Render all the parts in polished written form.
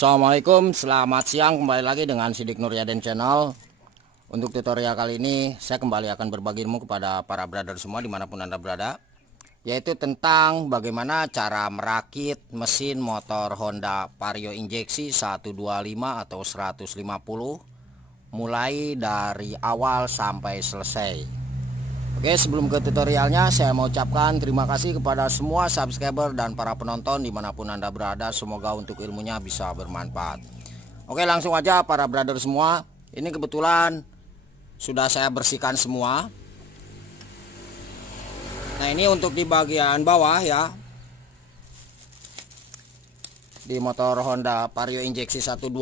Assalamualaikum, selamat siang, kembali lagi dengan Sidik Nuryaden Channel. Untuk tutorial kali ini saya kembali akan berbagi ilmu kepada para brother semua dimanapun Anda berada, yaitu tentang bagaimana cara merakit mesin motor Honda Vario injeksi 125 atau 150 mulai dari awal sampai selesai. Oke, sebelum ke tutorialnya, saya mau ucapkan terima kasih kepada semua subscriber dan para penonton dimanapun Anda berada. Semoga untuk ilmunya bisa bermanfaat. Oke, langsung aja para brother semua. Ini kebetulan sudah saya bersihkan semua. Nah, ini untuk di bagian bawah ya, di motor Honda Vario injeksi 125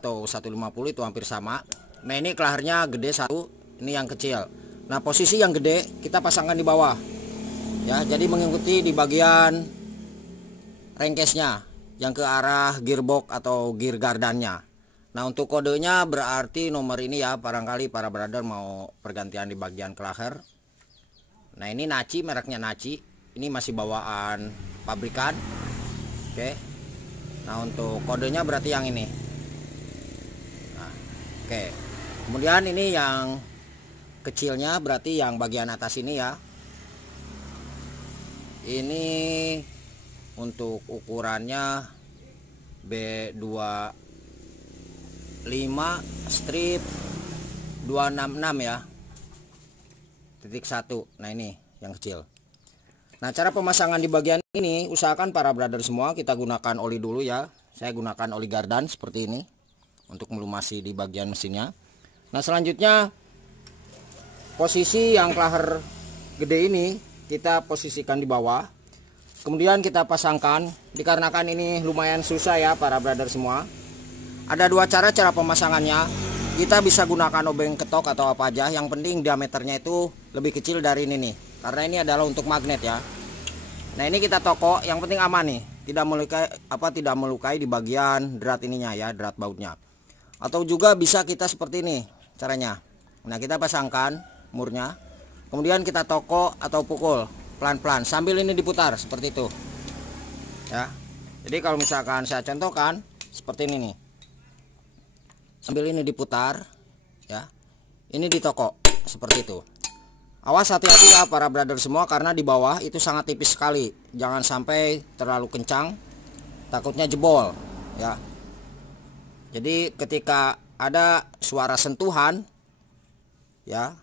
atau 150 itu hampir sama. Nah, ini kelaharnya gede satu, ini yang kecil. Nah, posisi yang gede kita pasangkan di bawah ya, jadi mengikuti di bagian rengkesnya yang ke arah gearbox atau gear gardannya. Nah, untuk kodenya berarti nomor ini ya, barangkali para brother mau pergantian di bagian klaher. Nah, ini Naci, mereknya Naci, ini masih bawaan pabrikan. Oke, nah untuk kodenya berarti yang ini. Nah, oke, kemudian ini yang kecilnya berarti yang bagian atas ini ya. Ini untuk ukurannya B25 strip 266 ya, titik 1. Nah, ini yang kecil. Nah, cara pemasangan di bagian ini usahakan para brother semua kita gunakan oli dulu ya. Saya gunakan oli gardan seperti ini untuk melumasi di bagian mesinnya. Nah, selanjutnya posisi yang klaher gede ini kita posisikan di bawah, kemudian kita pasangkan. Dikarenakan ini lumayan susah ya para brother semua, ada dua cara pemasangannya. Kita bisa gunakan obeng ketok atau apa aja, yang penting diameternya itu lebih kecil dari ini nih, karena ini adalah untuk magnet ya. Nah, ini kita tokok, yang penting aman nih, tidak melukai di bagian drat ininya ya, drat bautnya. Atau juga bisa kita seperti ini caranya. Nah, kita pasangkan murnya, kemudian kita tokok atau pukul pelan-pelan sambil ini diputar seperti itu ya. Jadi kalau misalkan saya contohkan seperti ini nih, sambil ini diputar ya, ini ditokok seperti itu. Awas, hati-hati ya para brother semua, karena di bawah itu sangat tipis sekali, jangan sampai terlalu kencang, takutnya jebol ya. Jadi ketika ada suara sentuhan ya,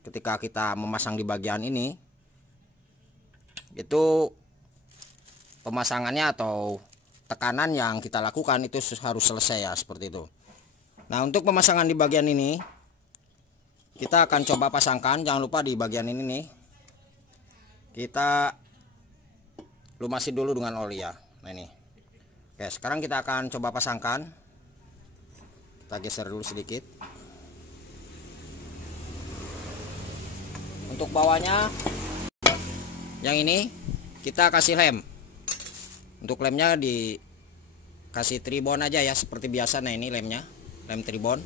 ketika kita memasang di bagian ini, itu pemasangannya atau tekanan yang kita lakukan itu harus selesai ya, seperti itu. Nah, untuk pemasangan di bagian ini kita akan coba pasangkan. Jangan lupa di bagian ini nih kita lumasi dulu dengan oli ya. Nah, ini oke, sekarang kita akan coba pasangkan. Kita geser dulu sedikit. Untuk bawahnya yang ini kita kasih lem. Untuk lemnya dikasih tribon aja ya, seperti biasa. Nah, ini lemnya, lem tribon.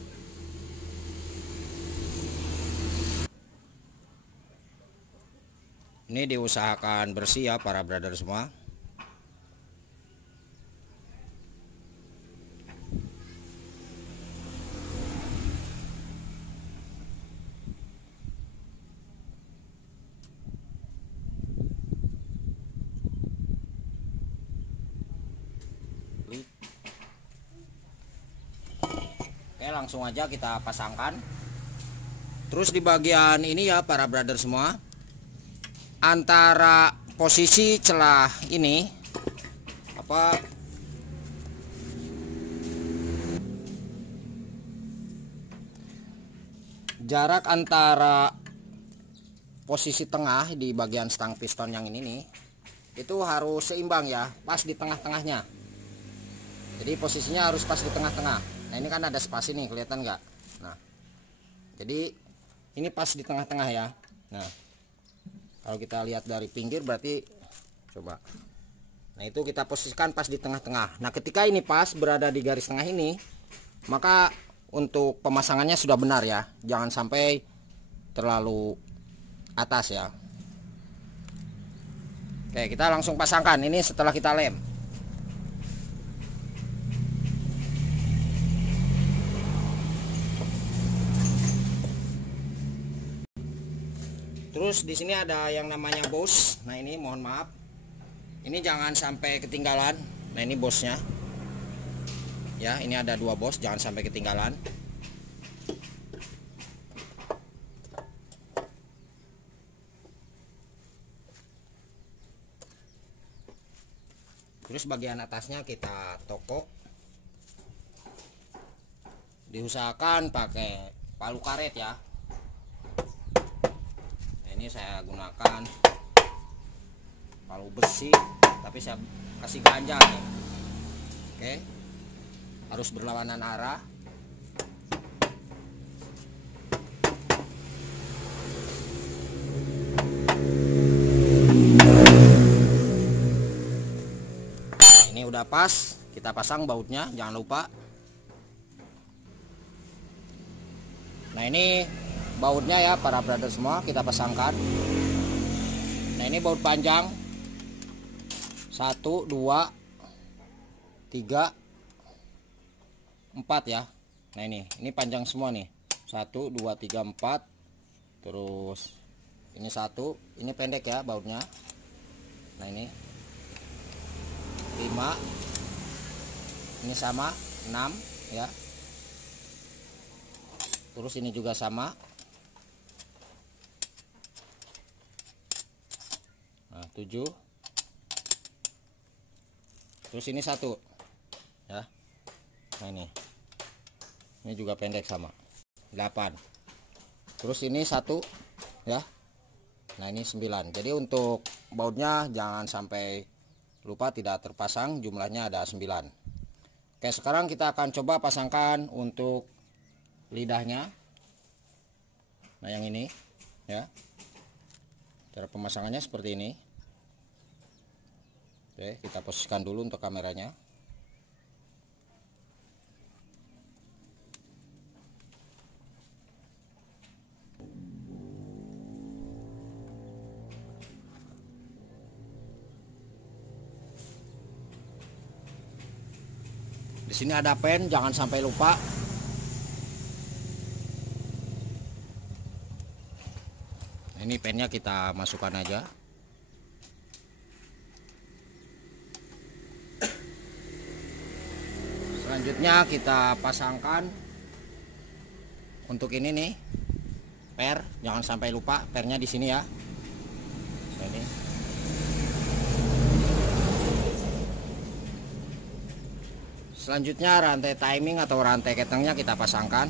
Ini diusahakan bersih ya para brother semua. Oke, langsung aja kita pasangkan. Terus di bagian ini ya para brother semua, antara posisi celah ini jarak antara posisi tengah di bagian stang piston yang ini nih, itu harus seimbang ya, pas di tengah-tengahnya. Jadi posisinya harus pas di tengah-tengah. Nah, ini kan ada spasi nih, kelihatan nggak? Nah, jadi ini pas di tengah-tengah ya. Nah, kalau kita lihat dari pinggir berarti coba. Nah, itu kita posisikan pas di tengah-tengah. Nah, ketika ini pas berada di garis tengah ini, maka untuk pemasangannya sudah benar ya. Jangan sampai terlalu atas ya. Oke, kita langsung pasangkan ini setelah kita lem. Terus di sini ada yang namanya bos. Nah ini mohon maaf, ini jangan sampai ketinggalan. Nah ini bosnya ya, ini ada 2 bos, jangan sampai ketinggalan. Terus bagian atasnya kita tokok, diusahakan pakai palu karet ya. Nah, ini saya gunakan palu besi, tapi saya kasih ganja nih. Oke, harus berlawanan arah. Nah, ini udah pas, kita pasang bautnya, jangan lupa. Nah ini bautnya ya para brother semua, kita pasangkan. Nah ini baut panjang 1, 2, 3, 4 ya. Nah ini panjang semua nih, 1, 2, 3, 4. Terus ini 1, ini pendek ya bautnya. Nah ini 5, ini sama 6 ya. Terus ini juga sama. Nah 7. Terus ini 1 ya. Nah ini juga pendek sama 8. Terus ini 1 ya. Nah ini 9. Jadi untuk bautnya jangan sampai lupa, tidak terpasang, jumlahnya ada 9. Oke, sekarang kita akan coba pasangkan untuk lidahnya. Nah yang ini ya, cara pemasangannya seperti ini. Oke, kita posisikan dulu untuk kameranya. Di sini ada pen, jangan sampai lupa. Ini pennya kita masukkan aja. Selanjutnya kita pasangkan untuk ini nih, per, jangan sampai lupa pernya di sini ya. Ini. Selanjutnya rantai timing atau rantai ketengnya kita pasangkan.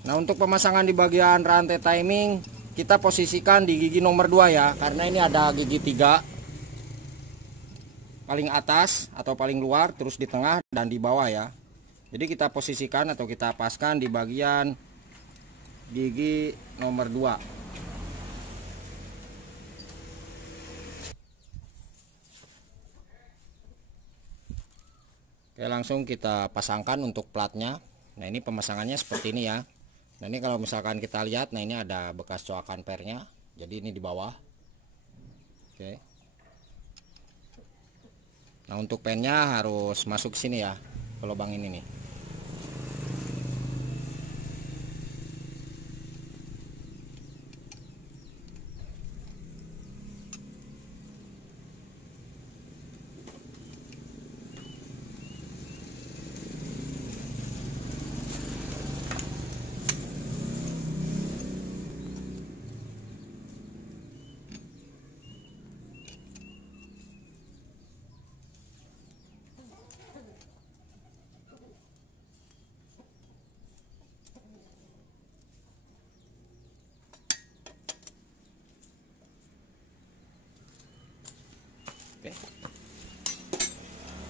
Nah untuk pemasangan di bagian rantai timing, kita posisikan di gigi nomor 2 ya, karena ini ada gigi 3 paling atas atau paling luar, terus di tengah dan di bawah ya. Jadi kita posisikan atau kita paskan di bagian gigi nomor 2. Oke, langsung kita pasangkan untuk platnya. Nah ini pemasangannya seperti ini ya. Nah ini kalau misalkan kita lihat, nah ini ada bekas coakan pernya, jadi ini di bawah. Oke. Nah untuk pennya harus masuk sini ya, ke lubang ini nih. Oke.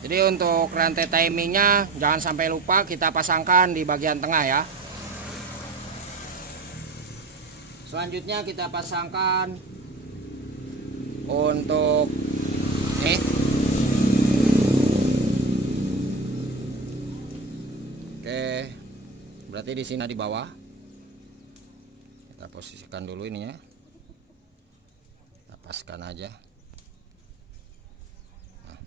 Jadi untuk rantai timingnya jangan sampai lupa kita pasangkan di bagian tengah ya. Selanjutnya kita pasangkan untuk ini. Oke, berarti di sini di bawah Kita posisikan dulu ininya, kita paskan aja. Nah,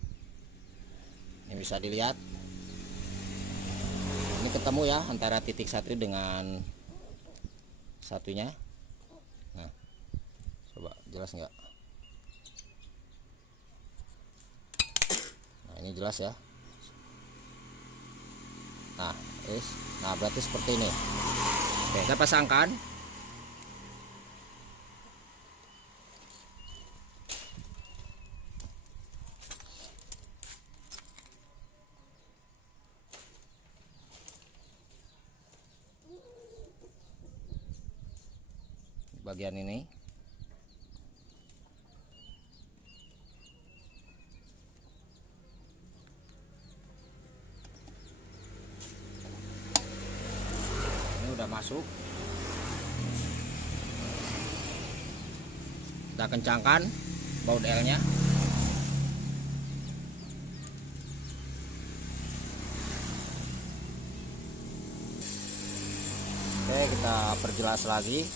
ini bisa dilihat, ini ketemu ya antara titik satu dengan satunya. Nah, coba jelas nggak? Nah, ini jelas ya. Nah berarti seperti ini. Oke, kita pasangkan. Bagian ini. Udah masuk, kita kencangkan baut L nya. Oke, kita perjelas lagi.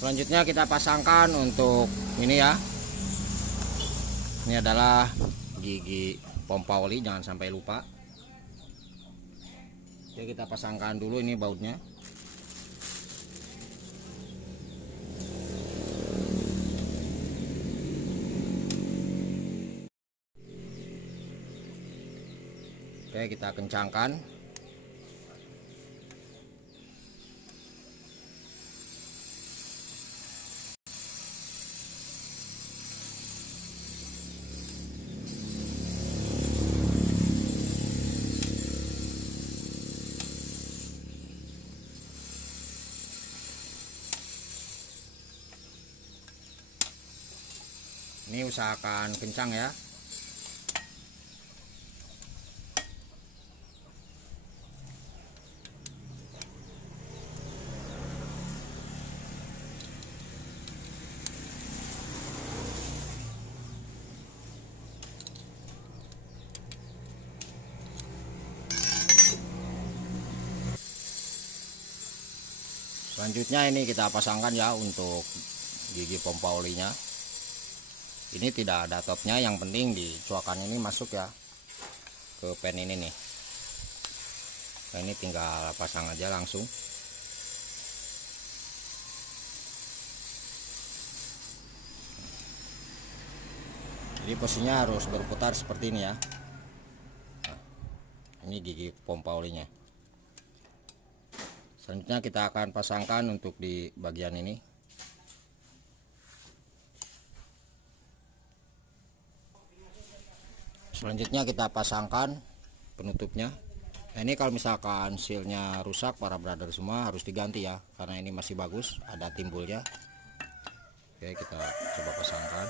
Selanjutnya kita pasangkan untuk ini ya, ini adalah gigi pompa oli, jangan sampai lupa. Oke, kita pasangkan dulu ini bautnya. Oke, kita kencangkan. Ini usahakan kencang ya. Selanjutnya ini kita pasangkan ya untuk gigi pompa olinya. Ini tidak ada topnya, yang penting di coakan ini masuk ya ke pen ini nih. Nah, ini tinggal pasang aja langsung. Jadi posisinya harus berputar seperti ini ya. Nah, ini gigi pompa olinya. Selanjutnya kita akan pasangkan untuk di bagian ini. Selanjutnya kita pasangkan penutupnya. Nah, ini kalau misalkan sealnya rusak para brother semua harus diganti ya, karena ini masih bagus, ada timbulnya. Oke, kita coba pasangkan.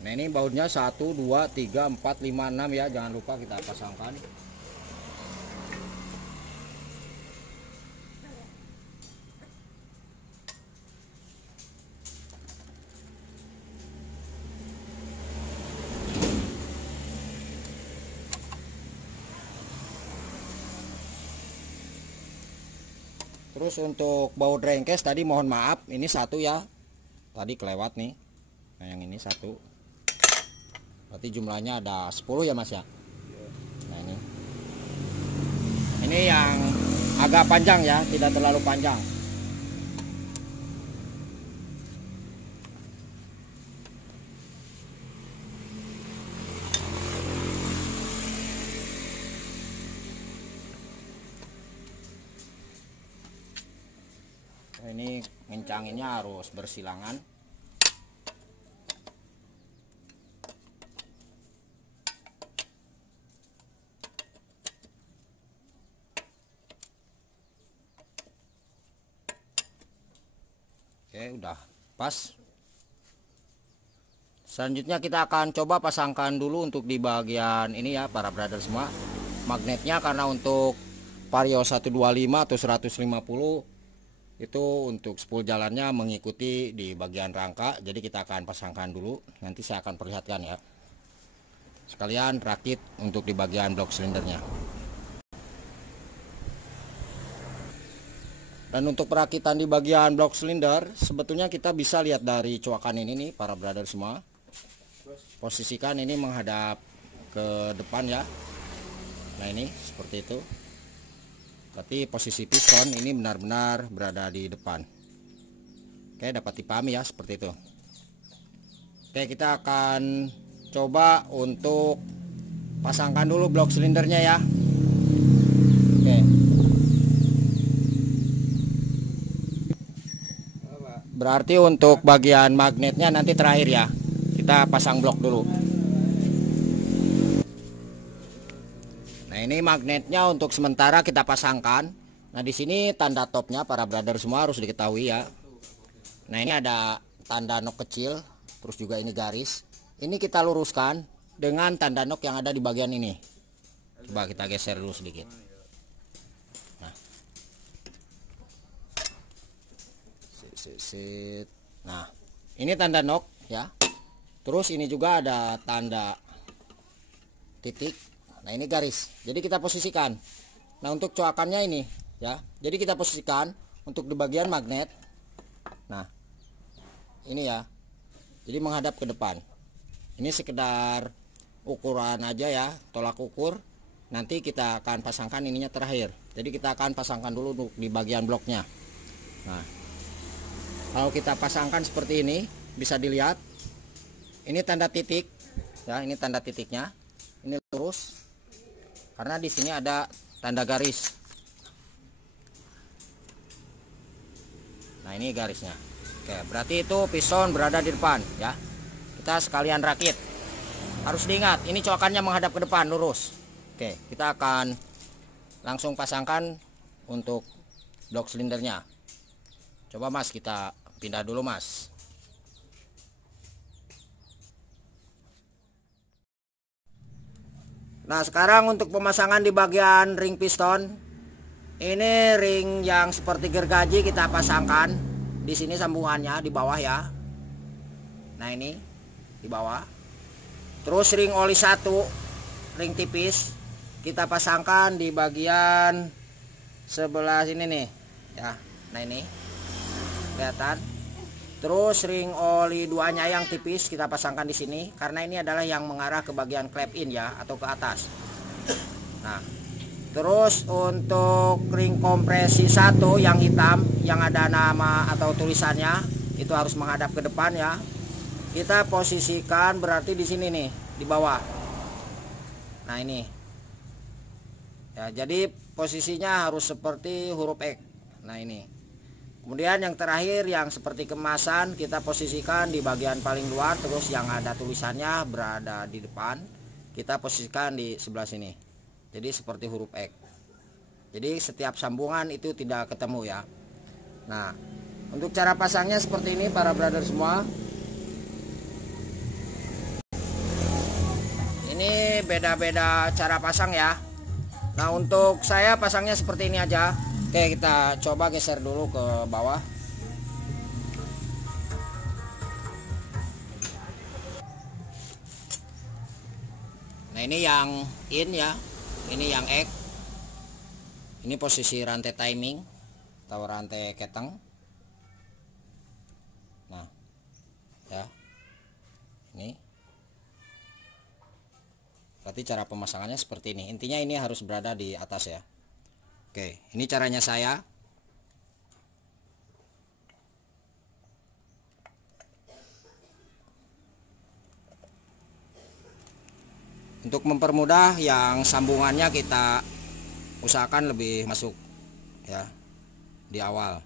Nah, ini bautnya 1, 2, 3, 4, 5, 6 ya, jangan lupa kita pasangkan. Terus untuk baut rengkes tadi mohon maaf, ini 1 ya, tadi kelewat nih. Nah, yang ini 1. Berarti jumlahnya ada 10 ya Mas ya. Nah, ini yang agak panjang ya, tidak terlalu panjang. Nah, ini ngencanginnya harus bersilangan. Oke, udah pas. Selanjutnya kita akan coba pasangkan dulu untuk di bagian ini ya para brother semua, magnetnya, karena untuk Vario 125 atau 150 itu untuk spool jalannya mengikuti di bagian rangka. Jadi kita akan pasangkan dulu, nanti saya akan perlihatkan ya. Sekalian rakit untuk di bagian blok silindernya. Dan untuk perakitan di bagian blok silinder, sebetulnya kita bisa lihat dari coakan ini nih para brother semua. Posisikan ini menghadap ke depan ya. Nah ini seperti itu. Berarti posisi piston ini benar-benar berada di depan. Oke, dapat dipahami ya seperti itu. Oke, kita akan coba untuk pasangkan dulu blok silindernya ya. Oke. Berarti untuk bagian magnetnya nanti terakhir ya. Kita pasang blok dulu. Nah, ini magnetnya untuk sementara kita pasangkan. Nah, di sini tanda topnya para brother semua harus diketahui ya. Nah, ini ada tanda nok kecil, terus juga ini garis. Ini kita luruskan dengan tanda nok yang ada di bagian ini. Coba kita geser dulu sedikit. Nah, ini tanda nok ya. Terus ini juga ada tanda titik. Nah, ini garis. Jadi kita posisikan. Nah, untuk coakannya ini ya. Jadi kita posisikan untuk di bagian magnet. Nah, ini ya. Jadi menghadap ke depan. Ini sekedar ukuran aja ya, tolak ukur. Nanti kita akan pasangkan ininya terakhir. Jadi kita akan pasangkan dulu di bagian bloknya. Nah, kalau kita pasangkan seperti ini, bisa dilihat. Ini tanda titik, ya. Ini tanda titiknya. Ini lurus, karena di sini ada tanda garis. Nah, ini garisnya. Oke, berarti itu piston berada di depan, ya. Kita sekalian rakit. Harus diingat, ini coakannya menghadap ke depan, lurus. Oke, kita akan langsung pasangkan untuk blok silindernya. Coba Mas, kita pindah dulu Mas. Nah, sekarang untuk pemasangan di bagian ring piston. Ini ring yang seperti gergaji kita pasangkan. Di sini sambungannya di bawah ya. Nah, ini di bawah. Terus ring oli 1, ring tipis kita pasangkan di bagian sebelah sini nih ya. Nah, ini kelihatan. Terus ring oli 2-nya yang tipis kita pasangkan di sini karena ini adalah yang mengarah ke bagian klep in ya, atau ke atas. Nah, terus untuk ring kompresi 1 yang hitam yang ada nama atau tulisannya itu harus menghadap ke depan ya. Kita posisikan berarti di sini nih, di bawah. Nah, ini. Ya, jadi posisinya harus seperti huruf X. Nah, ini. Kemudian yang terakhir yang seperti kemasan kita posisikan di bagian paling luar, terus yang ada tulisannya berada di depan. Kita posisikan di sebelah sini. Jadi seperti huruf X. Jadi setiap sambungan itu tidak ketemu ya. Nah, untuk cara pasangnya seperti ini para brother semua. Ini beda-beda cara pasang ya. Nah, untuk saya pasangnya seperti ini aja. Oke, kita coba geser dulu ke bawah. Nah, ini yang in ya. Ini yang X. Ini posisi rantai timing atau rantai keteng. Nah, ya. Ini. Berarti cara pemasangannya seperti ini. Intinya ini harus berada di atas ya. Oke, ini caranya saya. Untuk mempermudah yang sambungannya kita usahakan lebih masuk ya di awal.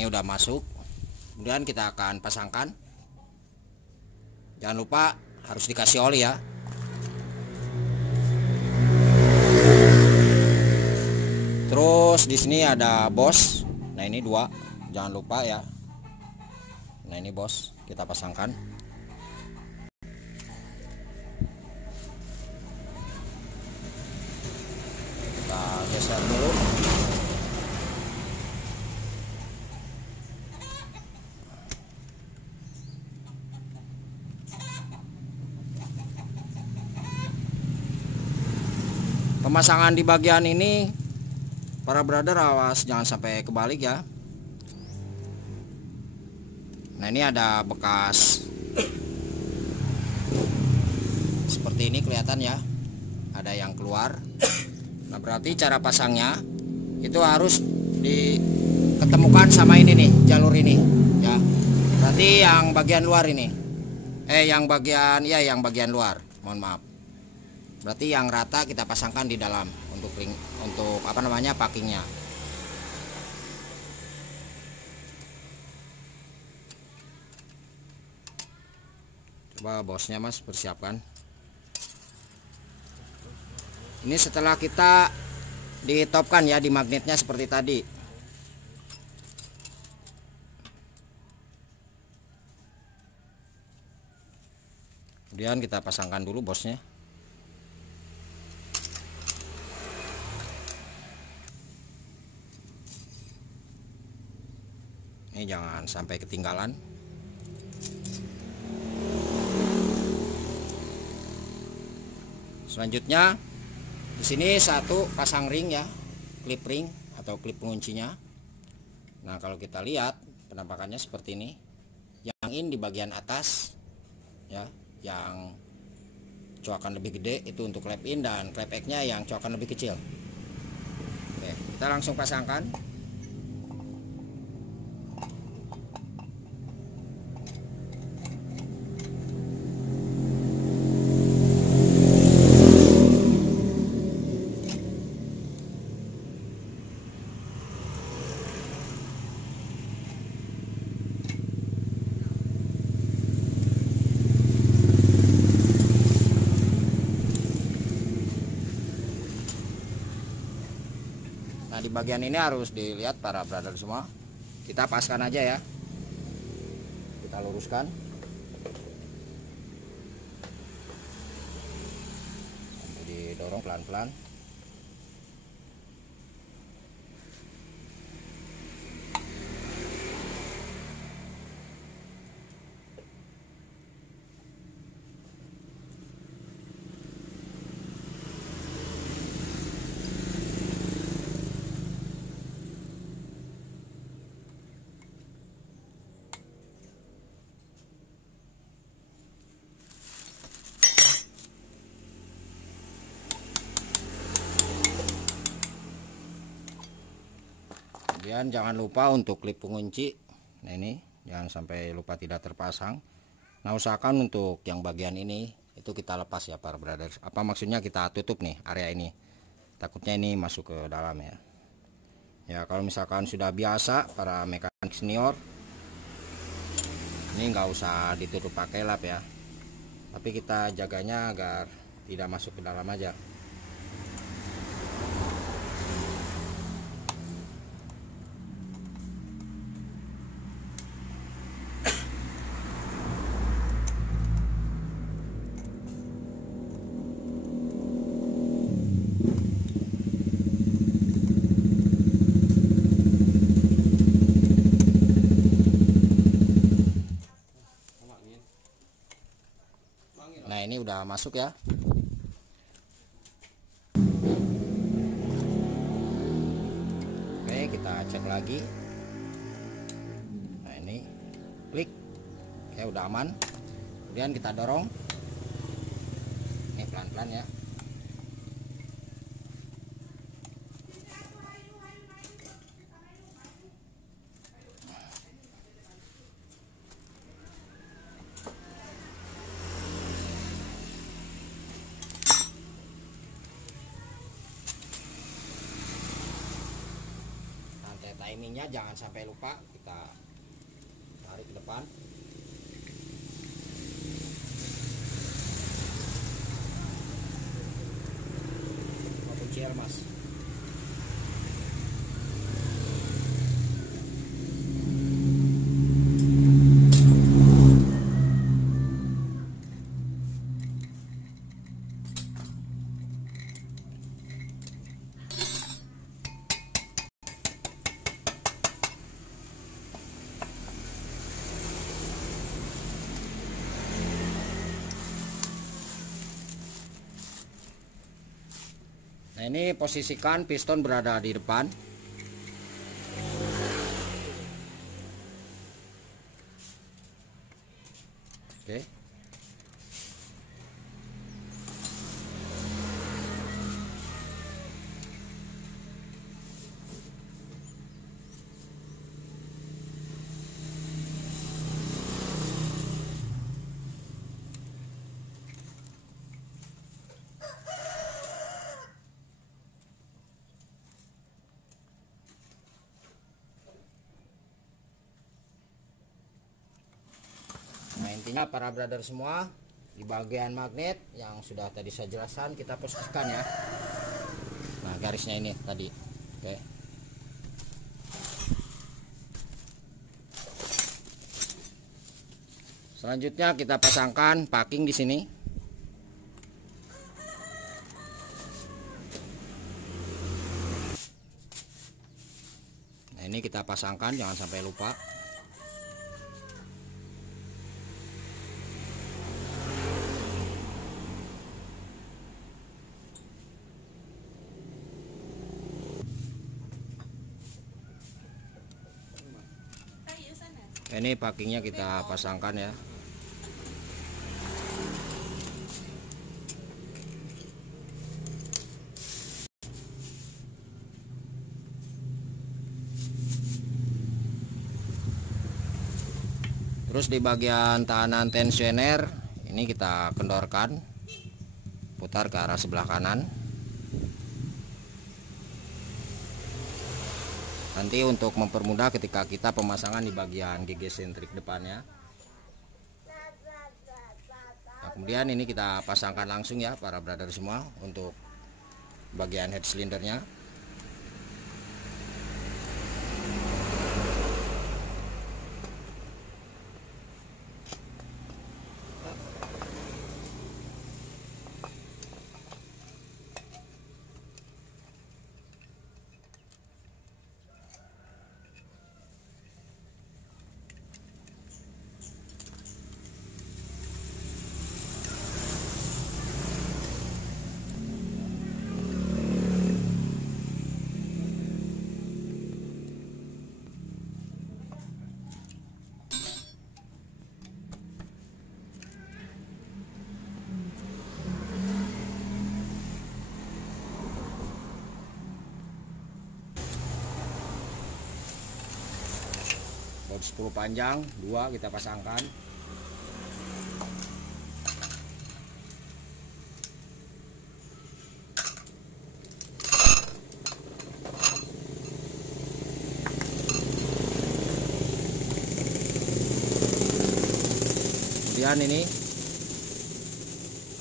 ini udah masuk. Kemudian kita akan pasangkan. Jangan lupa harus dikasih oli ya. Terus di sini ada bos. Nah ini 2, jangan lupa ya. Nah ini bos, kita pasangkan. Kita geser dulu. Pemasangan di bagian ini, para brother, awas jangan sampai kebalik ya. Nah ini ada bekas seperti ini kelihatan ya, ada yang keluar. Nah berarti cara pasangnya itu harus diketemukan sama ini nih, jalur ini ya. Berarti yang bagian luar ini, yang bagian luar, mohon maaf. Berarti yang rata kita pasangkan di dalam untuk packingnya. Coba bosnya mas persiapkan. Ini setelah kita ditopkan ya di magnetnya seperti tadi. Kemudian kita pasangkan dulu bosnya. Ini jangan sampai ketinggalan. Selanjutnya di sini satu pasang ring ya, klip ring atau klip penguncinya. Nah kalau kita lihat penampakannya seperti ini. Yang in di bagian atas ya, yang coakan lebih gede itu untuk klep in, dan klep X-nya yang coakan lebih kecil. Oke, kita langsung pasangkan. Nah di bagian ini harus dilihat para brother semua. Kita paskan aja ya. Kita luruskan. Sampai didorong pelan-pelan. Kemudian jangan lupa untuk klip pengunci. Nah ini jangan sampai lupa tidak terpasang. Nah usahakan untuk yang bagian ini itu kita lepas ya para brothers. Apa maksudnya, kita tutup nih area ini. Takutnya ini masuk ke dalam ya. Ya kalau misalkan sudah biasa para mekanik senior, ini nggak usah ditutup pakai lap ya. Tapi kita jaganya agar tidak masuk ke dalam aja. Nah ini udah masuk ya. Oke kita cek lagi. Nah ini klik. Oke udah aman. Kemudian kita dorong. Ini pelan-pelan ya. timingnya jangan sampai lupa, kita tarik ke depan. Kunci mas. Nah, ini posisikan piston berada di depan. Oke. Nah, intinya para brother semua, di bagian magnet yang sudah tadi saya jelaskan kita posisikan ya. Nah, garisnya ini tadi. Oke. Selanjutnya kita pasangkan packing di sini. Nah, ini kita pasangkan, jangan sampai lupa. Ini packingnya kita pasangkan ya. Terus di bagian tahanan tensioner ini kita kendorkan, putar ke arah sebelah kanan. Nanti untuk mempermudah ketika kita pemasangan di bagian gigi sentrik depannya. Nah, kemudian ini kita pasangkan langsung ya para brother semua untuk bagian head silindernya. Baut 10 panjang 2 kita pasangkan. Kemudian ini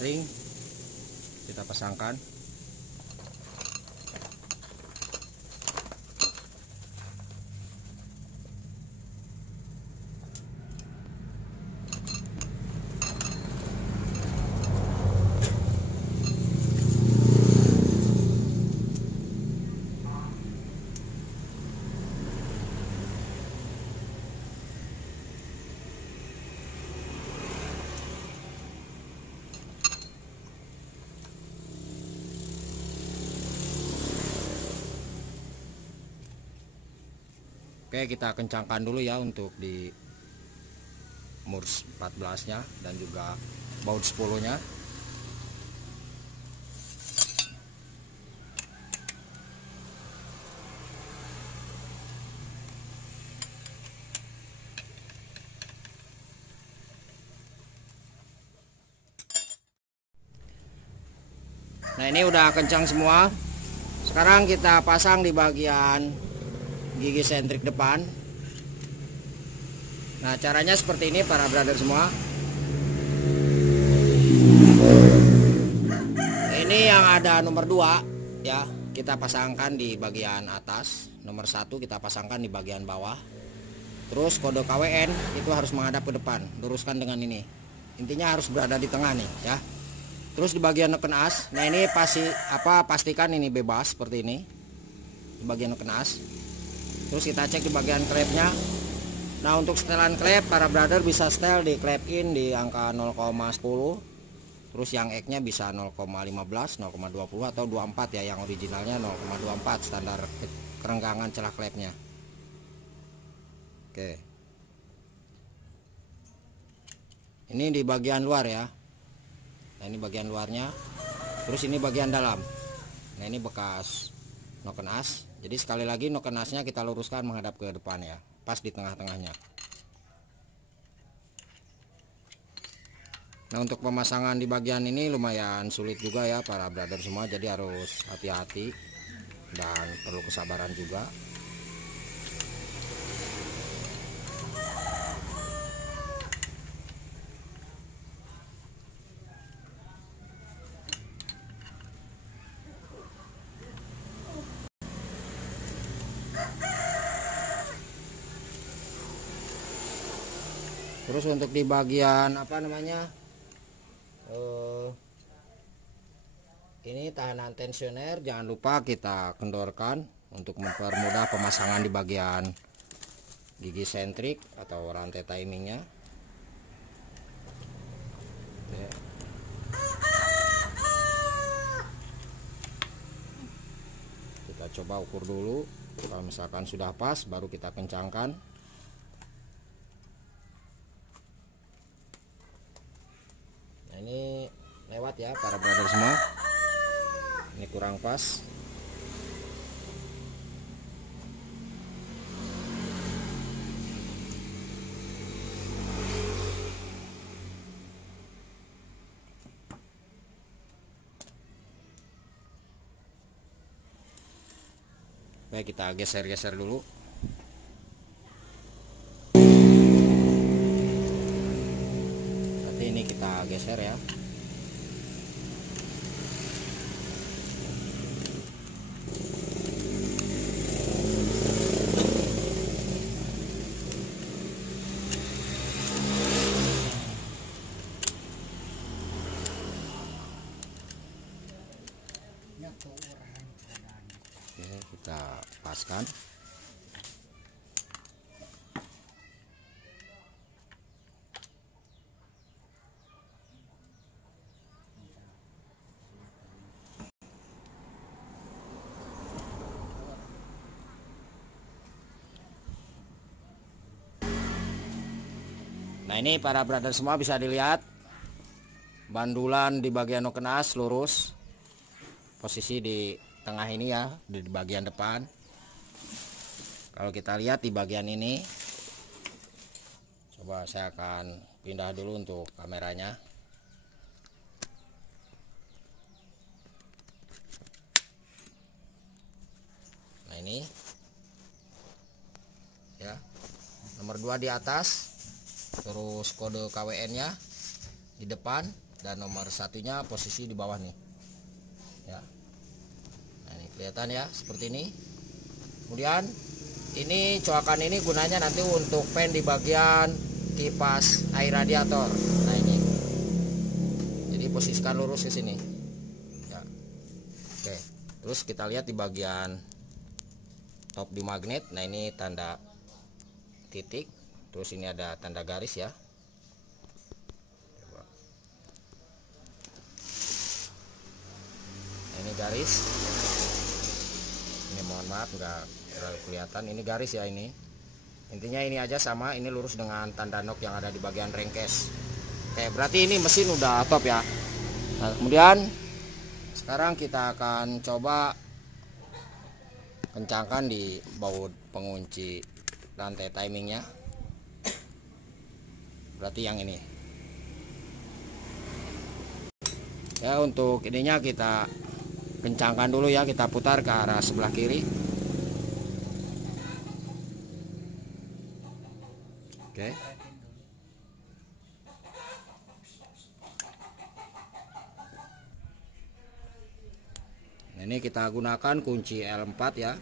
ring kita pasangkan. Oke, kita kencangkan dulu ya untuk di murs 14 nya dan juga baut 10 nya. Nah, ini udah kencang semua. Sekarang kita pasang di bagian gigi sentrik depan. Nah, caranya seperti ini para brother semua. Ini yang ada nomor 2 ya, kita pasangkan di bagian atas. Nomor 1 kita pasangkan di bagian bawah. Terus kode KWN itu harus menghadap ke depan, luruskan dengan ini. Intinya harus berada di tengah nih ya. Terus di bagian neken as, nah ini pastikan ini bebas seperti ini. Di bagian neken as. Terus kita cek di bagian klepnya. Nah, untuk setelan klep para brother bisa setel di klep in di angka 0,10. Terus yang X-nya bisa 0,15, 0,20 atau 24 ya, yang originalnya 0,24 standar kerenggangan celah klepnya. Oke. Ini di bagian luar ya. Nah, ini bagian luarnya. Terus ini bagian dalam. Nah, ini bekas noken as. Jadi sekali lagi noken asnya kita luruskan menghadap ke depan ya, pas di tengah-tengahnya. Nah, untuk pemasangan di bagian ini lumayan sulit juga ya para brother semua, jadi harus hati-hati dan perlu kesabaran juga. Terus untuk di bagian ini tahanan tensioner jangan lupa kita kendorkan untuk mempermudah pemasangan di bagian gigi sentrik atau rantai timingnya. Kita coba ukur dulu, kalau misalkan sudah pas baru kita kencangkan. Nah, ini lewat ya para brother semua, ini kurang pas. Baik, kita geser-geser dulu. Berarti ini kita geser ya. Oke, kita paskan. Nah, ini para brother semua bisa dilihat bandulan di bagian noken as lurus, posisi di tengah ini ya, di bagian depan. Kalau kita lihat di bagian ini, coba saya akan pindah dulu untuk kameranya. Nah, ini ya, nomor 2 di atas, terus kode KWN nya di depan, dan nomor satunya posisi di bawah nih ya. Nah, ini kelihatan ya seperti ini. Kemudian ini coakan ini gunanya nanti untuk fan di bagian kipas air radiator. Nah, ini jadi posisikan lurus ke sini ya. Oke, terus kita lihat di bagian top di magnet. Nah, ini tanda titik, terus ini ada tanda garis ya. Ini garis, ini mohon maaf nggak terlalu kelihatan, ini garis ya. Ini intinya ini aja sama, ini lurus dengan tanda nok yang ada di bagian rengkes. Oke, berarti ini mesin udah top ya. Nah, kemudian sekarang kita akan coba kencangkan di baut pengunci rantai timingnya, berarti yang ini ya. Untuk ininya kita kencangkan dulu ya, kita putar ke arah sebelah kiri. Oke. Nah, ini kita gunakan kunci L4 ya.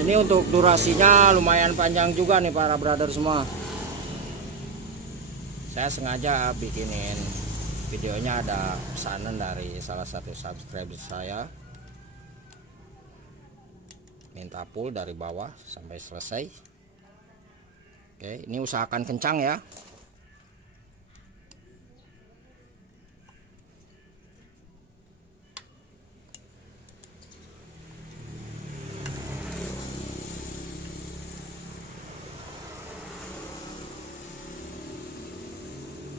Ini untuk durasinya lumayan panjang juga nih para brother semua. Saya sengaja bikinin videonya, ada pesanan dari salah satu subscriber saya, minta full dari bawah sampai selesai. Oke, ini usahakan kencang ya.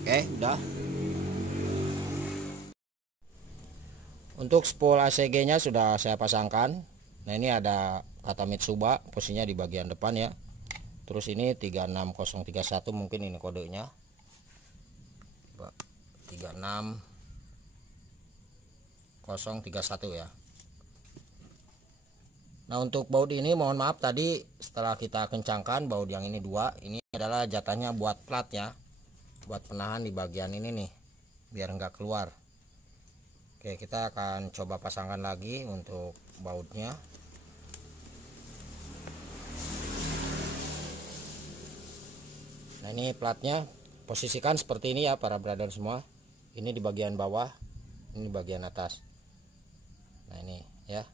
Oke, udah. Untuk spool ACG nya sudah saya pasangkan. Nah, ini ada kata Mitsuba, posisinya di bagian depan ya. Terus ini 36031, mungkin ini kodenya 36031 ya. Nah, untuk baut ini mohon maaf tadi setelah kita kencangkan baut yang ini dua, ini adalah jatahnya buat plat ya, buat penahan di bagian ini nih biar nggak keluar. Oke, kita akan coba pasangkan lagi untuk bautnya. Nah, ini platnya posisikan seperti ini ya para brother semua. Ini di bagian bawah, ini di bagian atas. Nah, ini ya.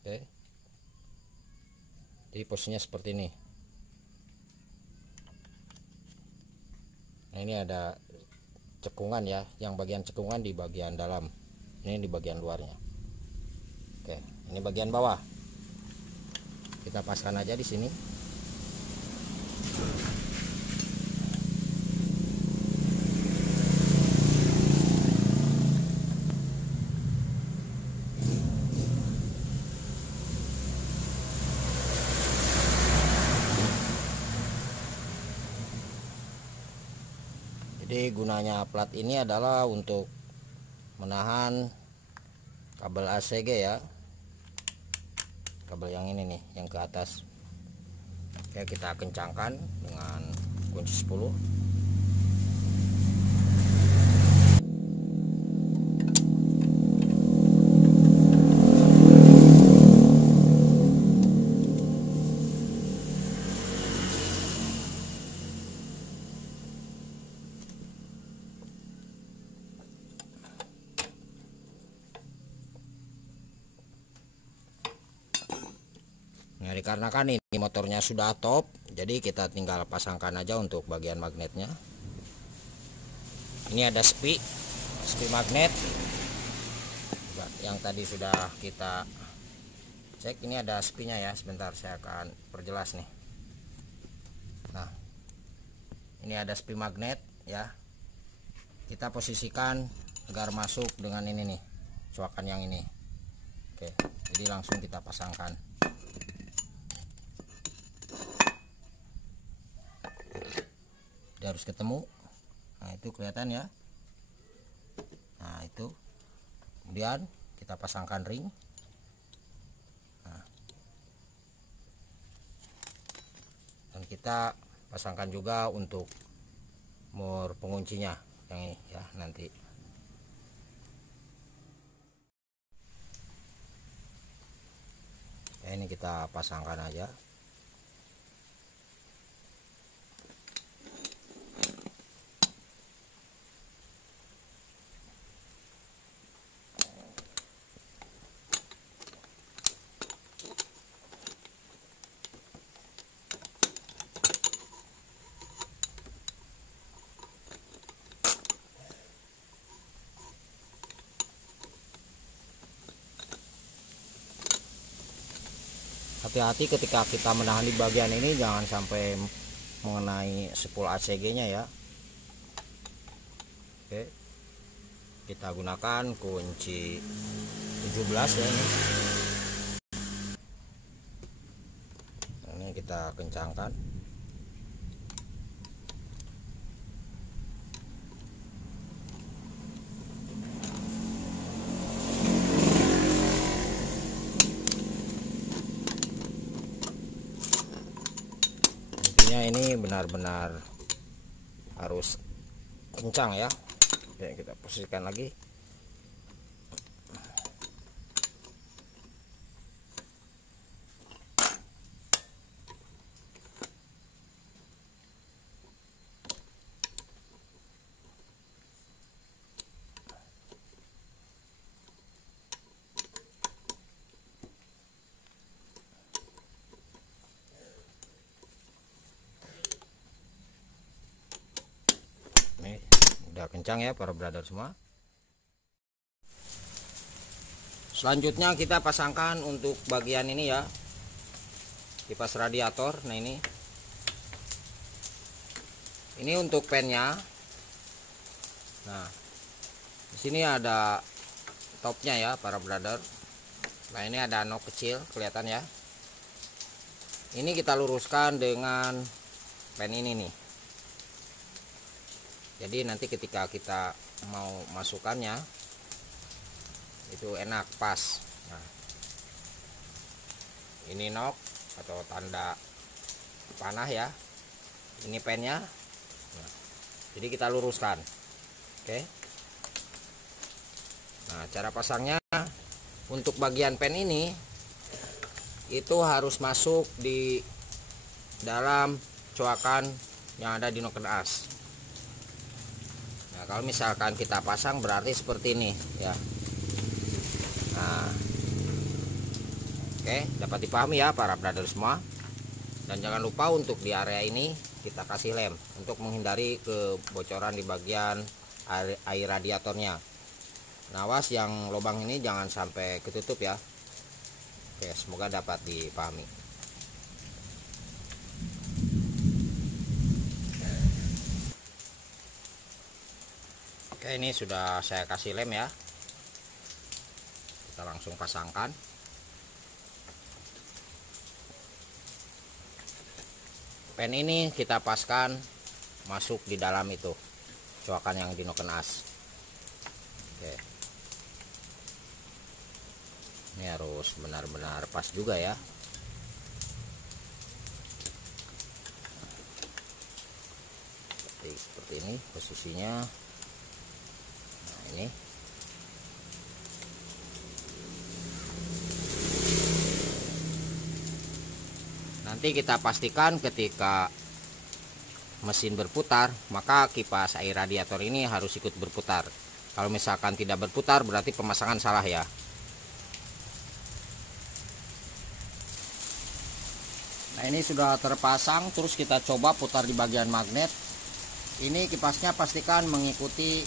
Oke. Jadi posisinya seperti ini. Nah, ini ada cekungan ya, yang bagian cekungan di bagian dalam. Ini di bagian luarnya. Oke, ini bagian bawah. Kita paskan aja di sini. Jadi gunanya plat ini adalah untuk menahan kabel ACG ya, kabel yang ini nih yang ke atas. Oke, kita kencangkan dengan kunci 10. Nah, dikarenakan ini motornya sudah top, jadi kita tinggal pasangkan aja untuk bagian magnetnya. Ini ada spi magnet yang tadi sudah kita cek. Ini ada spinya ya, sebentar saya akan perjelas nih. Nah, ini ada spi magnet ya, kita posisikan agar masuk dengan ini nih, coakan yang ini. Oke, jadi langsung kita pasangkan. Dia harus ketemu. Nah, itu kelihatan ya. Nah, itu kemudian kita pasangkan ring. Nah, dan kita pasangkan juga untuk mur penguncinya yang ini ya nanti. Ya, ini kita pasangkan aja. Hati-hati ketika kita menahan di bagian ini, jangan sampai mengenai spool ACG nya ya. Oke, kita gunakan kunci 17 ya ini. Ini kita kita kencangkan. Intinya ini benar-benar harus kencang ya. Oke, kita posisikan lagi. Udah kencang ya para brother semua. Selanjutnya kita pasangkan untuk bagian ini ya, kipas radiator. Nah ini untuk pennya. Nah di sini ada topnya ya para brother. Nah ini ada nok kecil kelihatan ya. Ini kita luruskan dengan pen ini nih. Jadi nanti ketika kita mau masukkannya itu enak pas. Nah, ini nok atau tanda panah ya. Ini pennya. Nah, jadi kita luruskan. Oke. Nah, cara pasangnya untuk bagian pen ini itu harus masuk di dalam coakan yang ada di noken as. Nah, kalau misalkan kita pasang berarti seperti ini ya. Nah, oke, dapat dipahami ya para brother semua. Dan jangan lupa untuk di area ini kita kasih lem untuk menghindari kebocoran di bagian air radiatornya. Nah, awas yang lubang ini jangan sampai ketutup ya. Oke, semoga dapat dipahami. Oke, ini sudah saya kasih lem ya. Kita langsung pasangkan. Pen ini kita paskan masuk di dalam itu coakan yang di noken as. Oke. Ini harus benar-benar pas juga ya. Seperti ini posisinya. Nah, ini. Nanti kita pastikan ketika mesin berputar, maka kipas air radiator ini harus ikut berputar. Kalau misalkan tidak berputar berarti pemasangan salah ya. Nah, ini sudah terpasang, terus kita coba putar di bagian magnet. Ini kipasnya pastikan mengikuti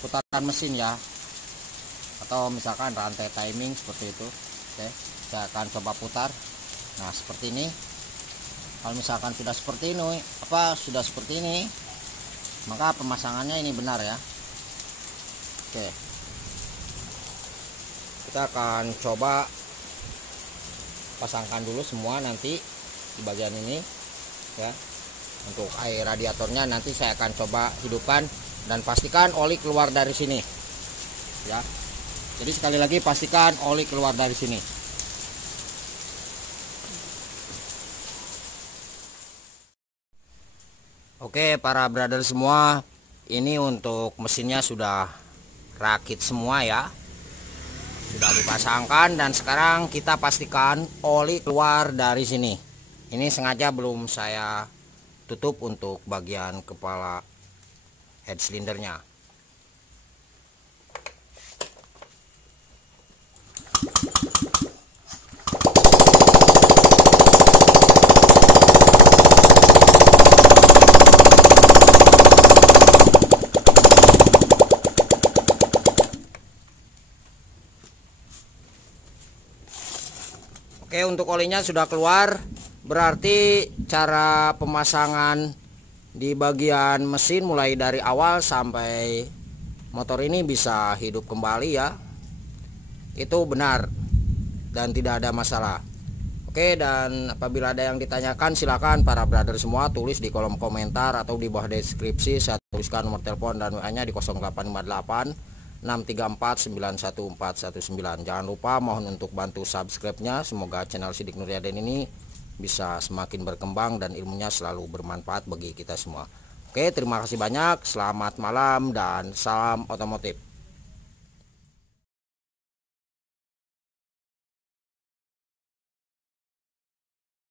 putaran mesin ya. Atau misalkan rantai timing seperti itu. Oke, saya akan coba putar. Nah, seperti ini. Kalau misalkan sudah seperti ini, maka pemasangannya ini benar ya. Oke. Kita akan coba pasangkan dulu semua nanti di bagian ini ya. Untuk air radiatornya nanti saya akan coba hidupkan dan pastikan oli keluar dari sini. Ya. Jadi sekali lagi pastikan oli keluar dari sini. Oke para brother semua, ini untuk mesinnya sudah rakit semua ya. Sudah dipasangkan dan sekarang kita pastikan oli keluar dari sini. Ini sengaja belum saya tutup untuk bagian kepala head silindernya. Oke, untuk olinya sudah keluar, berarti cara pemasangan di bagian mesin mulai dari awal sampai motor ini bisa hidup kembali ya. Itu benar dan tidak ada masalah. Oke, dan apabila ada yang ditanyakan silakan para brother semua tulis di kolom komentar atau di bawah deskripsi. Saya tuliskan nomor telepon dan WA-nya di 0858 634 91419. Jangan lupa mohon untuk bantu subscribe-nya. Semoga channel Sidik Nuryadin ini bisa semakin berkembang dan ilmunya selalu bermanfaat bagi kita semua. Oke, terima kasih banyak. Selamat malam dan salam otomotif.